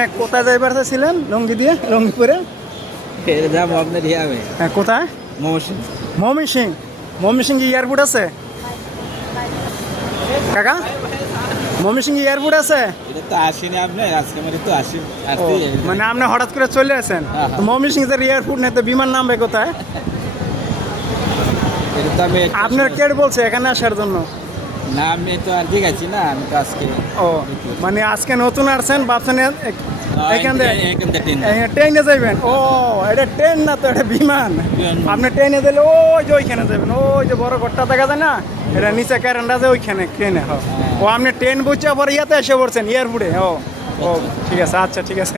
আপনি কোথায় যাইবার ছিলেন লঙ্গি দিয়ে লঙ্গি পরে? যাবো আপনার ইয়াবে হ্যাঁ, কোথায়? ময়মনসিং। ময়মনসিং এয়ারপোর্ট আছে কাকা? ময়মনসিং এয়ারপোর্ট আছে? এটা তো আসেনি আপনি আজকে মানে তো আসি ও, মানে আপনি হঠাৎ করে চলে আসেন? ময়মনসিং এয়ারপোর্ট নেই তো বিমান নামবে কোথায়? এটা তো আমি আপনার কে বলছে এখানে আসার জন্য? না আমি তো আর ঠিক আছি না আমি তো আজকে ও, মানে আজকে নতুন আসছেন ভাবছেন এখান থেকে ট্রেন ট্রেনে যাইবেন? ও, এটা ট্রেন না তো, এটা বিমান। আপনি ট্রেনে দিলে ওই যে ওইখানে যাবেন, ওই যে বড় ঘরটা দেখা যায় না, এটা নিচে কারেন্ট আছে ওইখানে ট্রেনে। ও, আপনি ট্রেন বুঝছে পরে ইয়াতে এসে পড়ছেন এয়ারপোর্টে? ও ও, ঠিক আছে, আচ্ছা ঠিক আছে।